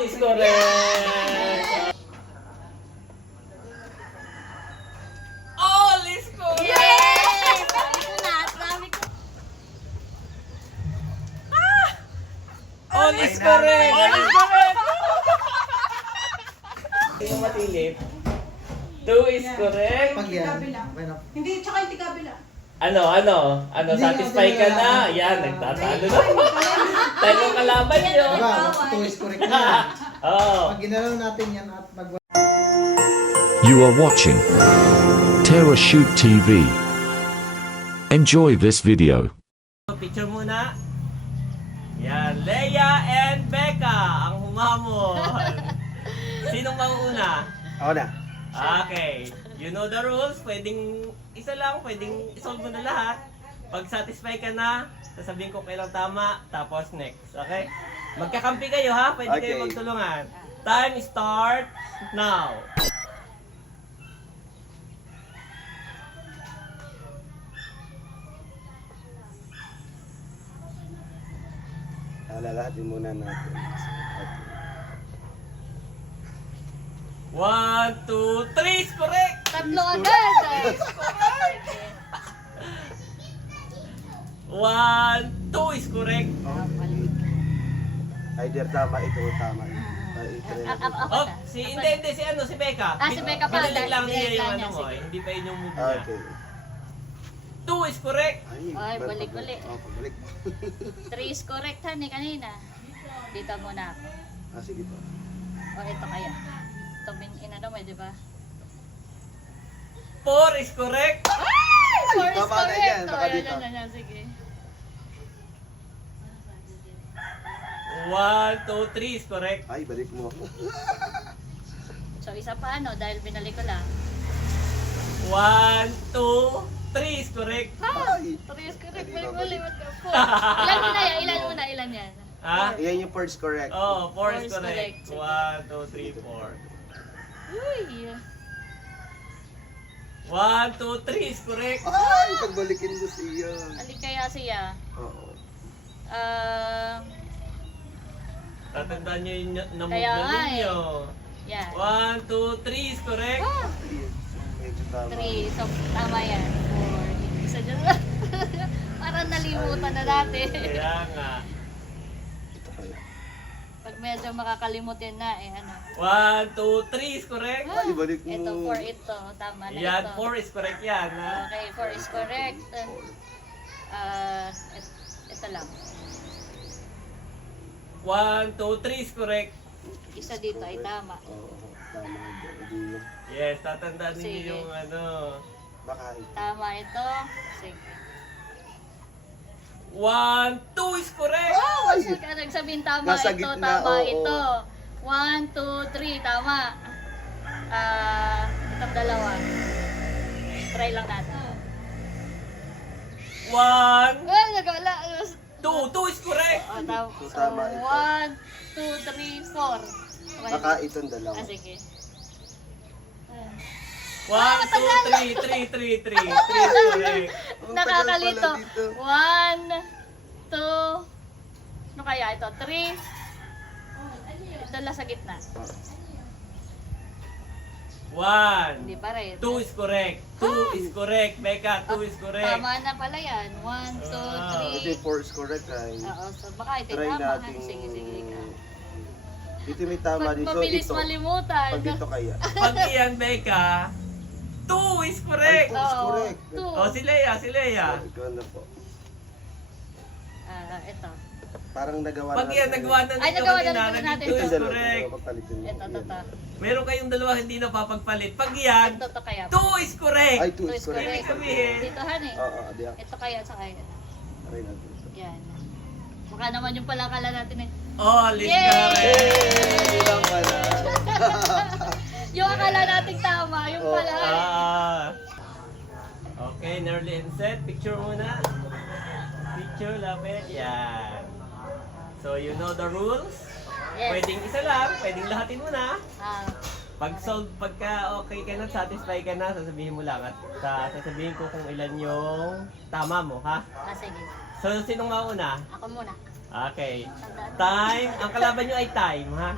is correct! All is correct! Yay! Sabi ko na, sabi ko. All is correct! All is correct! Yung matilip. 2 is correct. Pag yan, Kabila. okay na. Hindi, tsaka hindi kabila. Ano, satisfy ka na? Yan, nagtatalo na. Talong kalaban nyo. Diba, 2 is correct na. Oo. Pag ginalaw natin yan at You are watching Terra Shoot TV. Enjoy this video. Picture muna. Yan, Leia and Becca ang humamon. Sinong mauuna? Ako na. Okay. You know the rules. Pwedeng isa lang, pwedeng isolve mo na lahat. Pag satisfy ka na, sasabihin ko kailang tama, tapos next. Okay? Magkakampi kayo ha, pwede kayo magtulungan. Time start now. Alalahatin muna natin. 1, 2, 3 is correct! Tatlo agad. 1, 2 is correct. Either tama ito o tama ito. I-try natin. Oh, hindi, si Becca. Si Becca pa. Binilig lang niya Binilig yung lang ano niya, mo, sige. hindi pa yun yung move niya. Okay. 2 is correct. Ay, balik-balik. Oh, pabalik. 3 is correct, honey, kanina. Dito muna ako. Sige po. O, ito kaya. Ito, inano mo, di ba? 4 is correct. Ay! 4 is tama na correct. yan, O, baka yan, dito. yan, sige. 1, 2, 3 is correct. Ay, balik mo. So, isa pa ano, dahil binalik ko lang. 1, 2, 3 is correct. Ay. 3 is correct, balik-balik. Ilan muna yan? Ilan yan? Ha? Yan yung first correct. Oh, 4 Four is is correct. correct. 1, 2, 3, 4. Uy! 1, 2, 3 is correct. Ay, pagbalikin mo siya. Alik kaya siya. Oo. Tatandaan nyo yung na-move Kaya na nga eh. ninyo. Yan. 1, 2, 3 is correct. Ayun. Medyo tama. 3. So, tama yan. 4. Isa dyan. Parang nalimutan na natin. Kaya nga. Ito kaya. Pag medyo makakalimutin na, eh ano. 1, 2, 3 is correct. Ay, balik mo. Ito, 4 ito. Tama na Yan, ito. 4 is correct yan. Ha? Okay, 4 is correct. Ito lang. 1, 2, 3 is correct. Isa dito ay tama. Oo, tama. Hindi. Yes, tatandaan ninyo Sige. yung ano. Baka ito. Tama ito. Sige. 1, 2 is correct. Oh, nagsabihin tama Nasa ito, gitna, tama oo. ito. 1, 2, 3, tama. Itong dalawa. Try lang natin. 1, Ay, nagwala. 2 is correct. Oh, tama. So, Tama ito. 1, 2, 3, 4. Okay. Baka itong dalawa. Sige. 1, 2, 3 is correct. Oh, Nakakalito. tagal pala dito. 1, 2, ano kaya ito? 3. Ito lang sa gitna. 1, Hindi pa rin. 2 is correct. 2 is correct. Becca, 2 is correct. Tama na pala yan. 1, 2, 3. Ito yung 4 is correct ay. Oo, so baka ito Try tama. natin. Sige. Dito may tama Pag dito. mabilis Ito. malimutan. Pag dito kaya. Pag iyan, Becca, 2 is correct. Ay, two is Oo, correct. 2. Oh, si Leia. Ikaw na po. Ito. Parang nagawa Pag iyan, nagawa na Ay, ninyo nagawa na kanina, natin. naging 2 Ito is dalawa. correct. Pagpalitin mo. Ito. Meron kayong dalawa hindi na papagpalit. Pag iyan, Ito kaya. 2 is correct. Ay, 2 Two is is correct. Ibig sabihin, Dito han eh. Oo, diyan. Ito kaya sa kaya. Try natin. Yan. Baka naman yung pala kala natin eh. oh, list Yay! correct. Hey! Ilang pala. Yung akala natin tama, yung Oh, pala. Okay, nearly and set. Picture muna. Picture, lapit. Yan. So, you know the rules. Yes. Pwedeng isa lang, pwedeng lahatin mo na. Pagka okay ka na, satisfy ka na, sasabihin mo lang at sasabihin ko kung ilan yung tama mo, ha? Sige. So, sinong mauna? Ako muna. Okay. Time. Ang kalaban nyo ay time, ha?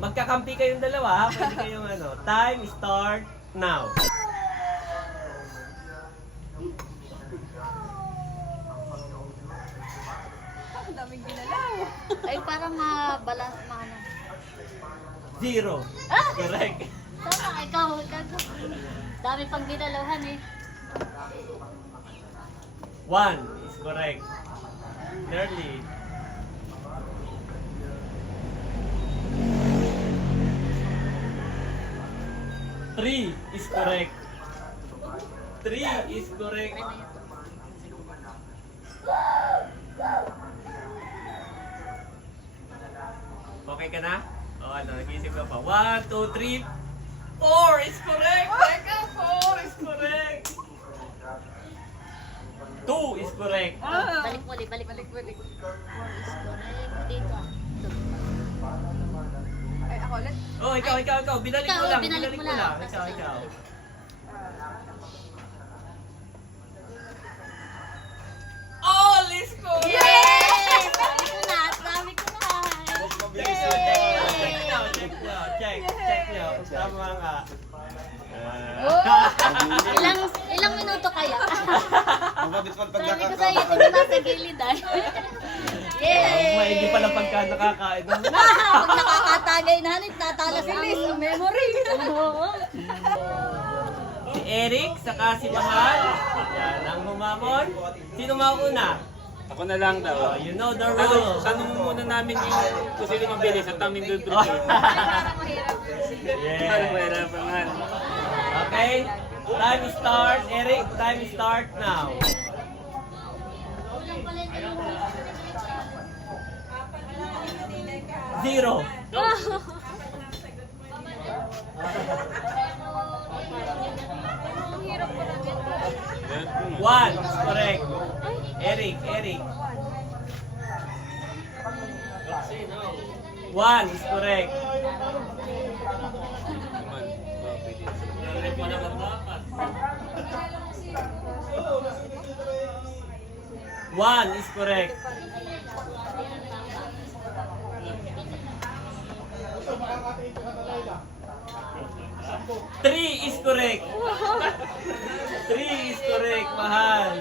Magkakampi kayong dalawa, ha? Pwede kayong ano. Time start now. Ay, parang balance na ano. 0. Ah! Correct. Tama, ikaw. Dami pang ginalawan eh. 1 is correct. Nearly. Three is correct. 3 is correct. Okay ka na? O ano, nag-iisip ka pa. 1, 2, 3, 4 is correct! Teka, 4 is correct! 2 is correct. Balik mo ulit, balik. Dito. Ay, ako ulit. Oh, ikaw. Binalik Ikaw, mo lang. binalik mo lang. Ikaw. All is correct! Yay! Sabi ko na. Check nyo. Tama nga. Ilang minuto kaya? Mababitwal pag Sabi ko sa'yo, ito na nasa gilid ay. Yay! Maigi pala pagka nakakain. Pag nakakatagay na, natalas ang memory. Oo. Si Eric, saka si Mahal. Yan ang humamon. Sino mauna? Ako na lang daw. Oh, you know the rules. Tanong muna namin yung kung sino mabilis at taming doon. Oh. Ano Yeah. mahirapan nga. Okay. Time start. Eric, time start now. Zero. One is correct. Eric. One is correct. One is correct. Three is correct. Three is correct, Mahal.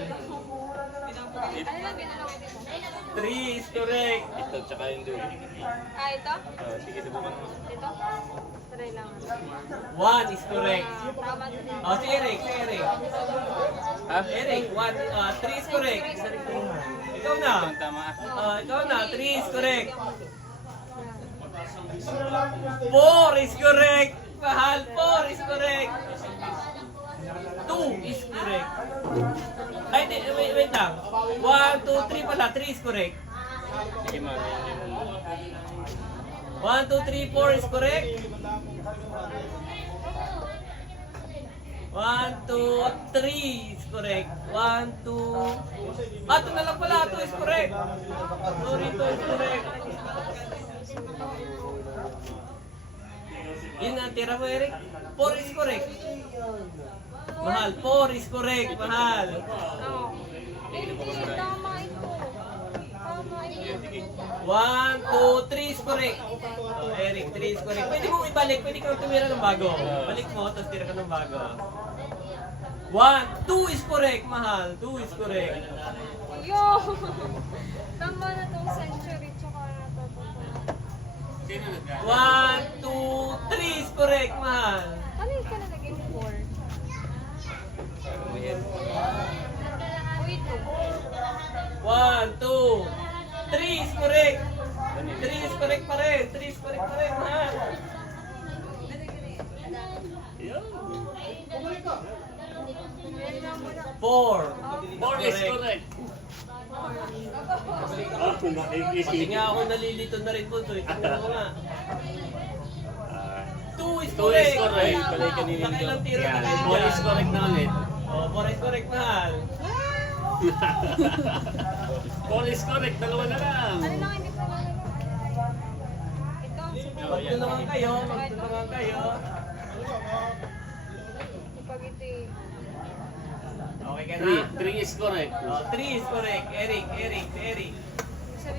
Three is correct. Ito, tsaka yung doon. Ah, ito? Sige, subukan mo. Ito? Try lang. One is correct. Tama din. Oh, si Eric. Ha? Eric, three is correct. Ikaw na. Tama. Ikaw na, three is correct. Four is correct. Mahal, four is correct. Two is correct. Ay, wait lang. 1, 2, 3 pala. 3 is correct. Sige, ma'am. 1, 2, 3, 4 is correct. 1, 2, 3 is correct. 1, 2... Ah, ito na lang pala. 2 is correct. Sorry, 2 is correct. Yun ang tira mo, Eric. 4 is correct. Mahal, 4 is correct. Mahal. Tama ito. 1, 2, 3 is correct. Oh, Eric, 3 is correct. Pwede mong ibalik. Pwede kang tumira ng bago. Balik mo, tapos tira ka ng bago. 1, 2 is correct. Mahal, 2 is correct. Yo! Tama na tong century, tsaka na to. 1, 2, 3 is correct. Mahal. Ano yung ka na naging 4? Uy, 1, 2, 3 is correct. 3 is correct pa rin. 3 is correct pa rin. Mahal. 4 is correct. Pati nga ako nalilito na rin po. Tingnan mo nga. 2 is 2 correct. is correct. Palay kaninin doon. Nakilang tira na rin 4 is dyan. correct na ulit. Oh, 4 is correct, Mahal. 4 is correct. Dalawa na lang. ano lang hindi ko alam. Ito, Magtulungan kayo. pag ito eh. Okay ka na? 3 is correct. Oh, 3 is correct. Eric. Sabi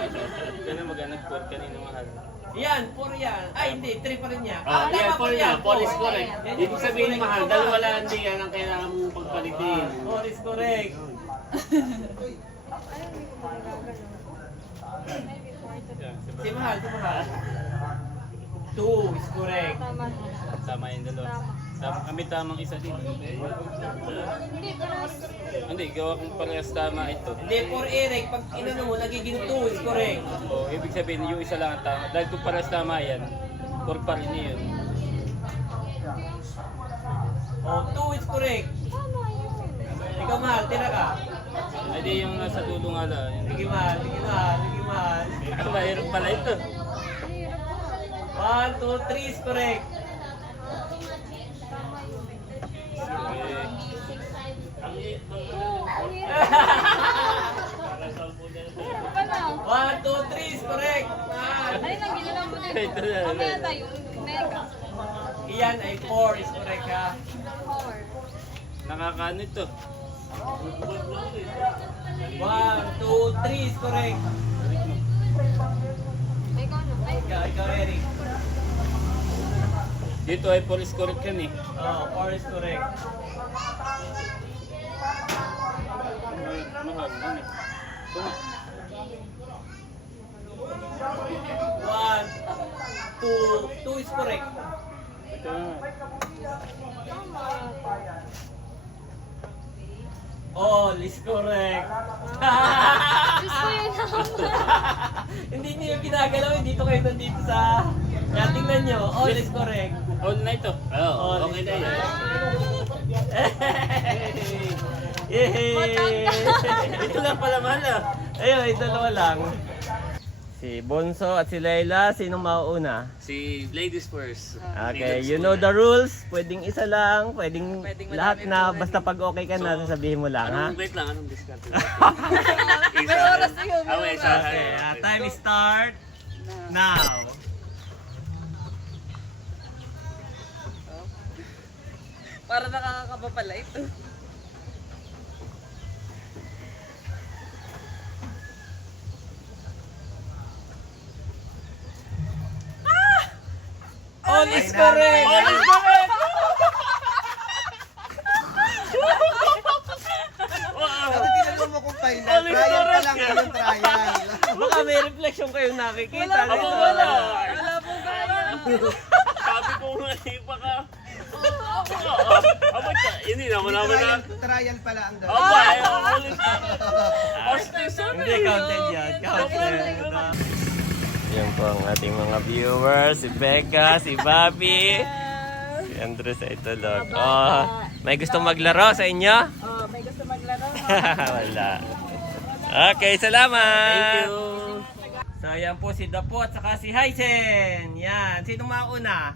Ito na mag-nag-4 kanina mahal. Yan, 4 yan. Ay, hindi, 3 pa rin niya. Ah, yan, tama 4 yan. 4 is four. correct. Yan, Ibig four is sabihin correct. mahal, dalawa lang hindi yan ang kailangan mong pagpalitin. 4 is correct. Si Mahal, si Mahal. 2 is correct. Tama. Tama yung dalawa. Kami tamang isa din. Hindi, parehas. Hindi, gawa kong parehas tama ito. Hindi, for Eric, pag inano mo, nagiging 2 is correct. O, ibig sabihin, yung isa lang ang tama. Dahil kung parehas tama yan, 4 pa rin yun. Oh, 2 is correct. Tama yun. Ikaw, Mahal, tira ka. Ay di yung nasa dulo nga lang. Sige, Mahal, sige, Mahal, sige, Mahal. Ang mahirap pala ito. 1, 2, 3 is correct. Hirap pa na. 1, 2, 3 is correct. Mahal. Ayun lang, ginawa mo din. Ito na. Mamaya tayo. Mega. Iyan ay 4 is correct ha. 4. Nakakaano ito. 1, 2, 3 is correct. Ikaw na. Ay, Ikaw, Eric. Dito ay 4 is correct yan eh. Oh, 4 is correct. Mahal, ano eh. 1, 2 is correct. Ito na. All is correct. Diyos ko yun naman. Hindi niyo ginagalaw, dito kayo nandito sa... Kaya tingnan nyo, all is correct. All na ito. Oo, All okay is na yan. Yay! Ito lang pala mahal ah. Ayun, ito dalawa lang. Si Bonso at si Layla, sinong mauuna? Si ladies first. Okay, you know the rules. Pwedeng isa lang, pwedeng lahat na. Basta pag okay ka na, sasabihin mo lang, ha? Wait lang, anong discount? May oras na yun. Okay, Okay, time start now. Para nakakakaba pala ito. All is correct! All is correct! Kasi tinanong mo kung final. Trial pa lang yung trial. Baka may reflection kayong nakikita. Ako dito. wala. Wala pong gano'n. Sabi ko nga, iba ka. Abot ka. Hindi naman naman na. Trial pala ang daw. Aba, all is correct. Hostess, Hindi counted yan. Counted. Yan po ang ating mga viewers. Si Becca, si Bobby, si Andres ay tulog. Oh, may gusto maglaro sa inyo? Oh, may gusto maglaro. Wala. Okay, salamat. Thank you. So, yan po si Dapo at saka si Hysen. Yan. Sinong mauna?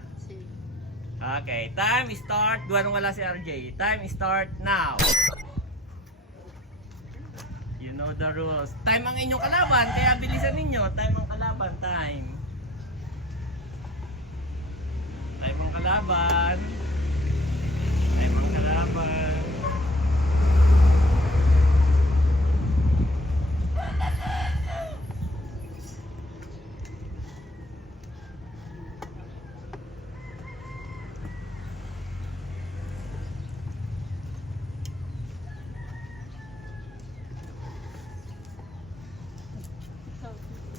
Okay, time start. Duwan wala si RJ. Time start now. You know the rules. Time ang inyong kalaban, kaya bilisan ninyo. Time ang kalaban, time. Time ang kalaban. Time ang kalaban.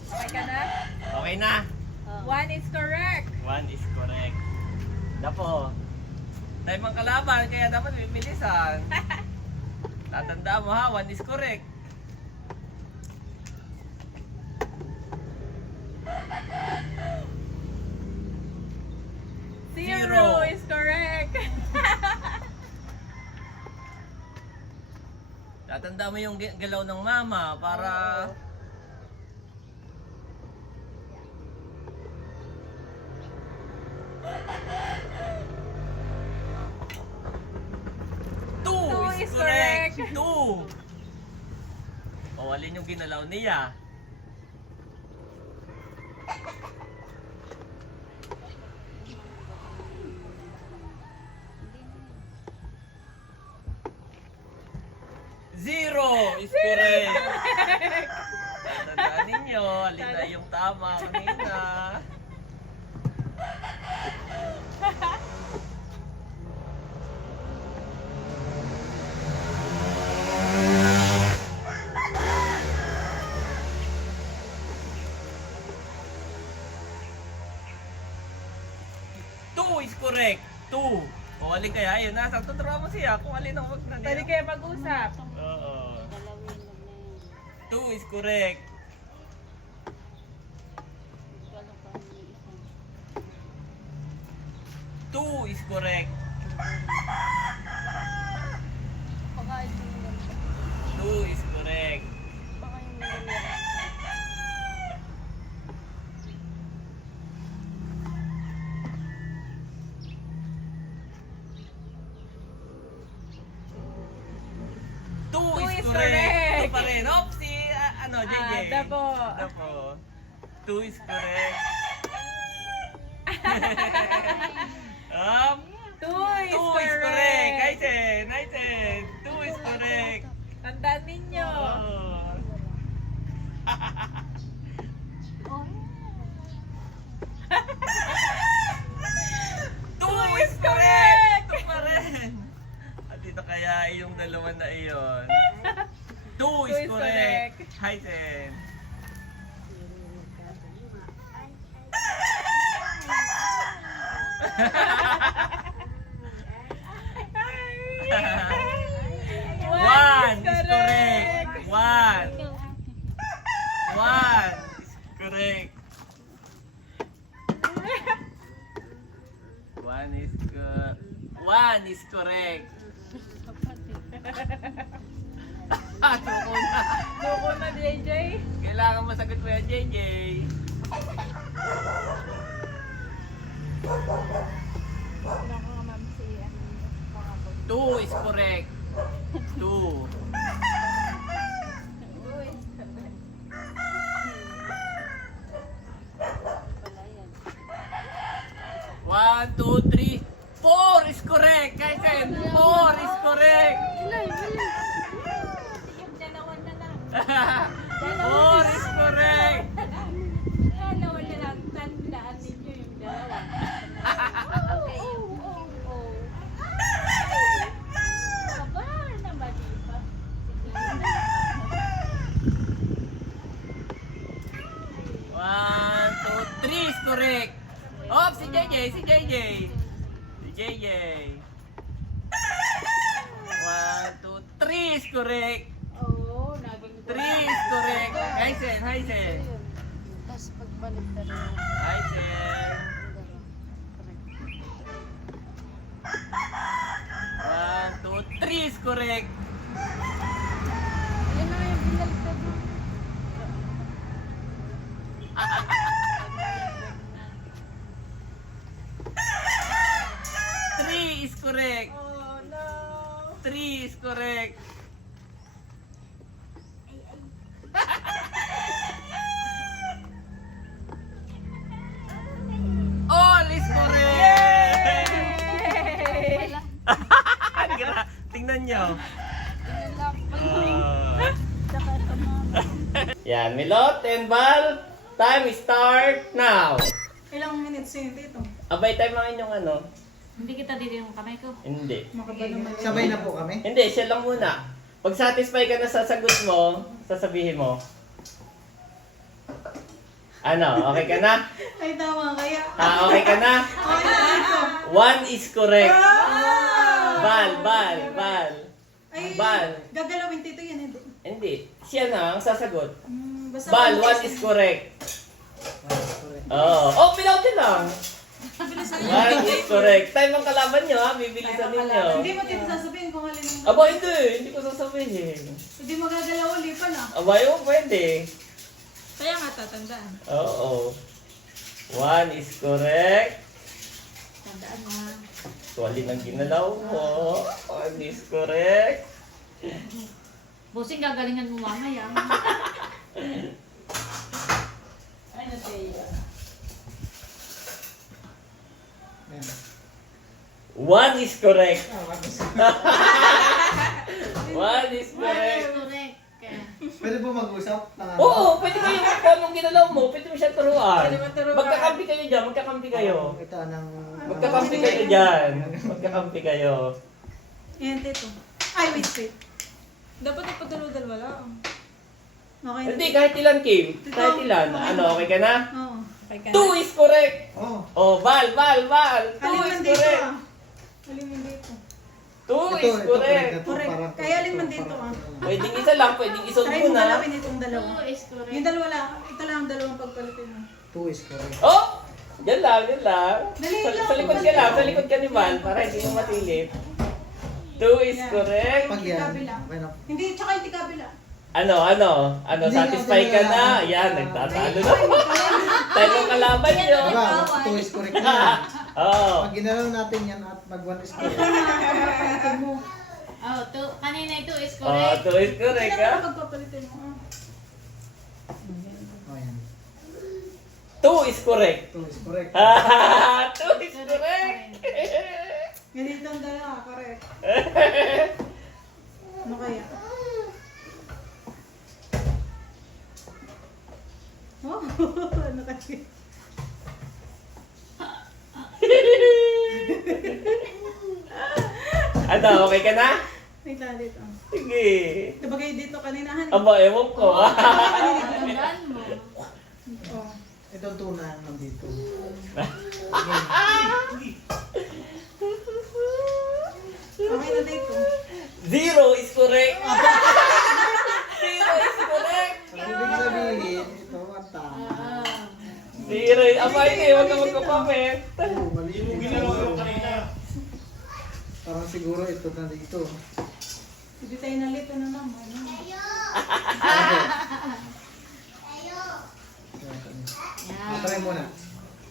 Okay ka na? Okay na. 1 is correct. 1 is correct. Dapo. Time ang kalaban, kaya dapat bibilisan. Tatandaan mo ha, 1 is correct. Zero. Is correct. Tatandaan mo yung galaw ng mama para... Two is correct. 2. O, alin yung ginalaw niya? Zero is correct. Tandaan ninyo, alin na yung tama kanina. Two is correct. Two. O alin kaya? Ayun na, tuturuan mo siya kung alin ang wag na Pwede niya. kayo mag-usap. Oo. Two is correct. Two is correct. Baka ito yung ganda. Two is correct. Baka yung ganda. Two is is correct. correct. Two pa rin. Oops, si JJ. Dabo. Dabo. Two is correct. Two is Two is correct. correct. Aisen. Two is correct. Tandaan ninyo. Oh. Two is correct. Two pa rin. At ito kaya yung dalawa na iyon. Two is is correct. correct. Aisen. One is correct. One. One is correct. One is correct. Suko na. Suko na, JJ. Kailangan masagot mo yan, JJ. Two is correct. Two. One, two, three. Four is correct. Kaisen, four is correct. Four is correct. One, two, three is correct. Oh, si JJ. Si JJ. One, two, three is correct. Three is correct. Haisen. Tapos pagbalik na rin. Haisen. One, two, three is correct. Ayun na yung binaliktad mo. Three is correct. Oh, no. Three is correct. All is correct. Tingnan nyo. Yan, Milot and Val. Time start now. Ilang minutes yun dito? Abay time ang inyong ano? Hindi kita dito yung kamay ko. Hindi. Sabay na po kami. Hindi, siya lang muna. Pag satisfy ka na sa sagot mo, sasabihin mo. Ano, okay ka na? Ay, tama kaya. Okay ka na? One is correct. Bal. Bal. Gagalawin tito yan, hindi. Hindi. Siya na ang sasagot. Basta Bal, one is correct. Oh, pinautin lang. One is correct. Time ang kalaban nyo ha, bibilisan ninyo. Hindi mo tito sasabihin kung alin ang... Aba, hindi ko sasabihin. Hindi magagalaw ulit pa na. Aba, yun, pwede. Kaya nga tatandaan. Oo. One is correct. Tandaan mo ha. Tuwali ng ginalaw mo. One is correct. Bossing, gagalingan mo mamaya. Ay, nataya. One is correct. One is correct. Correct. Pwede po mag-usap? Oo, pwede kayo kung anong ginalaw mo, pwede mo siya turuan. Pwede mo turuan. Magkakampi kayo dyan, magkakampi kayo. Ito ng... Magkakampi kayo dyan. Magkakampi kayo. Ayan, tito. Ay, wait. Dapat ipadalo-dalawa lang. Okay na. Hindi, kahit ilan, Kim. Kahit ilan. Ano, okay ka na? Oo. Okay ka na. 2 is correct. Oh. Oh, Val. 2 Alin is man dito correct. ah. Alin man dito. 2 is correct. Correct. Kaya alin man dito ah. Pwedeng isa lang, pwedeng isog Try mo mo na. galawin itong dalawa. 2 is correct. Yung dalawa lang. Ito lang ang dalawang pagpalitin mo. 2 is correct. Oh! Yan lang. Dali lang. Sa likod ka lang, sa likod ka ni Val, para hindi mo matilip. 2 is Yan. correct. Pag yan, Kabila. okay na. Hindi, tsaka yung kabila. Ano, Hindi, satisfy ka na? Yan, nagtatalo na. Tayo kalaban nyo. Diba? 2 is correct na yan. Oo. Pag ginalaw natin yan at mag 1 is correct. Pagpapalitin mo. Oh, kanina ito is Oh, correct. 2 is correct, Sila ha? pa pagpapalitin mo. ah. Oh, yan. 2 is correct. 2 is correct. 2 is correct. Ganito ang dalawa, correct. Ano kaya? Oh, ano kasi? Ano, okay ka na? May talit ah. Sige. Sabagay dito kaninahan. Aba, ewan ko. Tandaan mo. Oh. Ito ang tunaan nandito. Okay na dito. 0 is correct. 0 is correct. Ang ibig sabihin, ito ang tama. 0 is... Aba, hindi. Huwag ka magkapamit. Oh, mali yung parang siguro ito na dito. Hindi tayo nalito na naman. Try mo na.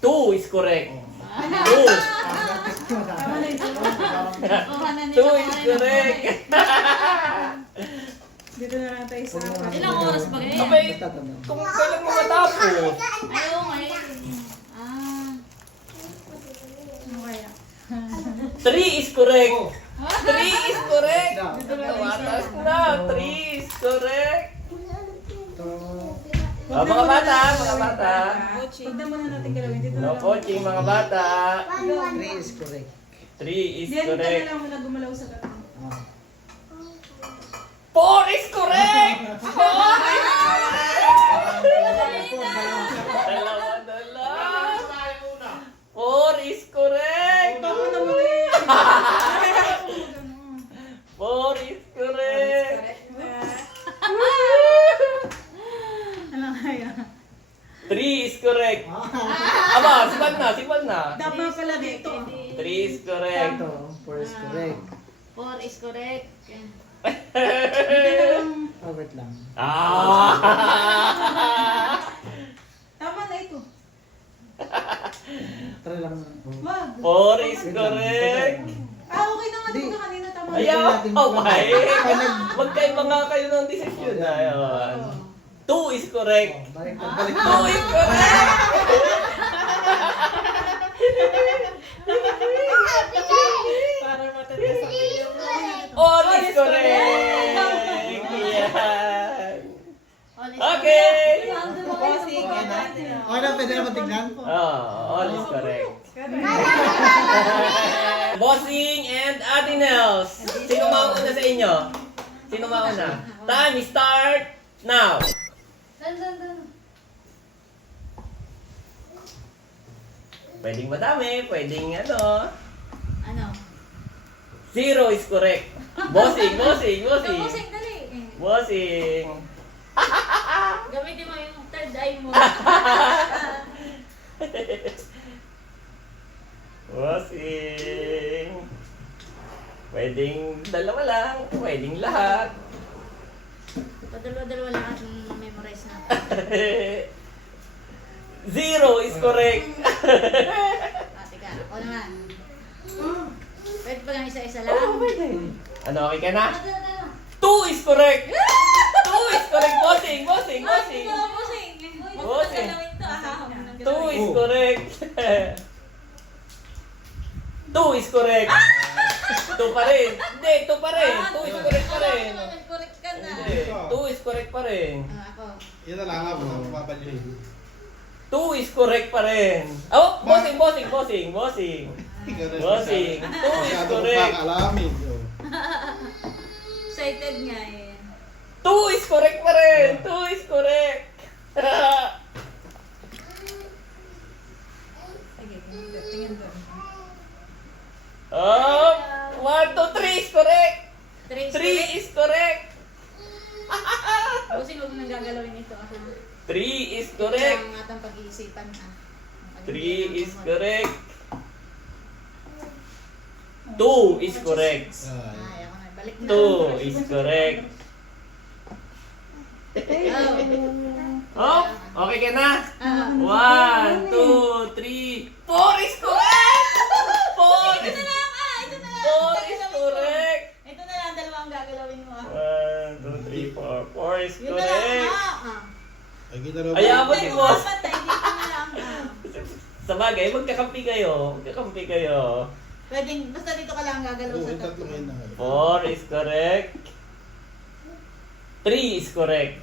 2 is correct. 2. Tama na ito. 2 is correct. Dito na lang tayo sa apat. Ilang oras ba ganyan? Abay, kung kailan mo matapos. Ayaw, ngayon. Ano kaya? 3 is correct. Oh. 3 is correct. Dito Tumatas na. 3 is correct. Ito. Oh, mga bata, mga bata. Huwag na muna natin galawin. Dito na No lang. coaching, mga bata. 3 is correct. 3 is Dito na correct. lang muna gumalaw sa gabi. Oh. 4 is correct! 4 is correct! Dalawa. 4 is correct! Tama na muna eh. 4 is correct! Ano kaya? 3 is correct! Aba, sipan na. Dapat pala dito. 3 is correct. Ito, 4 is correct. 4 is correct. Oh, wait lang. Ah! Tama na ito. Try lang. Wag. 4 is correct! Okay na nga Di. dito kanina. Tama na. Ayaw! Okay! Pag nag... Magkaiba nga kayo ng desisyon. Ayun. 2 is correct! Balik 2 is correct! Para matanda sa video mo. All is correct! Yan! All is Okay! Bossing. Okay na, pwede na matignan? Oh, all is correct. Bossing and Ate Nels. Sino mauna sa inyo? Sino mauna? Time start now! Pwedeng madami, pwedeng ano. Ano? 0 is correct. Bossing. Busing, dali. Bossing. Gamitin mo yung third eye mo. Bossing. Pwedeng dalawa lang, pwedeng lahat. Padalawa-dalawa lang at memorize na. 0 is correct. Teka, ako naman. Pwede pa lang isa-isa lang. Ano, okay ka na? 2 is correct. 2 is correct. Bossing. Busing! Bossing. Busing! 2 is correct. 2 is correct. 2 pa rin. Hindi, 2 pa rin. 2 is correct pa rin. Correct ka na. Hindi. 2 is correct pa rin. Ako. Yan na lang ako. Mapapalyo. 2 is correct pa rin. Oh, bossing. Bossing, 2 is correct. Alamin. Excited nga eh. 2 is correct pa rin. 2 is correct. Sige, tingin doon. Oh, 1, 2, 3 is correct. 3 3 is correct. Busing huwag nang gagalawin ito. 3 is correct. Ang atang pag-iisipan ha. 3 is correct. 2 is correct. Ay, ako na. Balik na. 2 is correct. Oh, okay ka na? 1, 2, 3, 4 is correct! 4 is, 4 is correct! Ito na lang, dalawa ang gagalawin mo. 1, 2, 3, 4. 4 is Yun na lang correct. Ay, ginaraw Ay, abot ni boss. Patay, dito na lang. Sa bagay, magkakampi kayo. Pwedeng, basta dito ka lang gagalaw Oo, sa tatlong tatlo. yun na. 4 is correct. 3 is correct.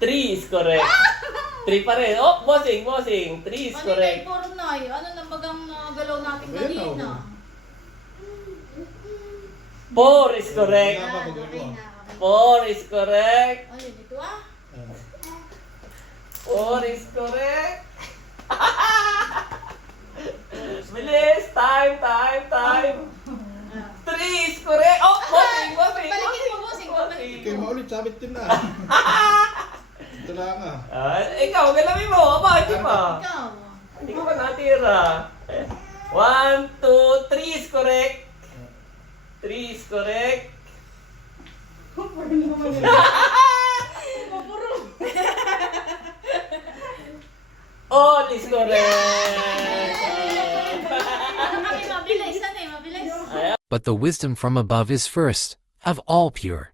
3 is correct. 3 pa rin. Oh, bossing. 3 is correct. Puro na eh. Ano na bagang galaw natin Ayan, kanina? 4 is correct. Wala pa Okay magagawa. na, okay. 4 is correct. Oh, yun, dito ah. 4 is correct. Bilis. Time. 3 is correct. Oh, bossing. Balikin mo, bossing. Ikaw maulit, sabit din na. Ito lang ah. Ikaw, galawin mo. Aba, hindi pa. Ikaw. Hindi ko pa natira. 1, 2, 3 is correct. 3 is correct. All is correct. Ay, mabilis. Ano eh, mabilis. But the wisdom from above is first of all pure.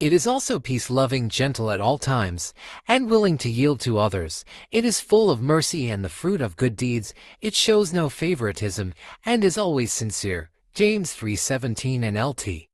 It is also peace-loving, gentle at all times, and willing to yield to others. It is full of mercy and the fruit of good deeds. It shows no favoritism and is always sincere. James 3:17 NLT.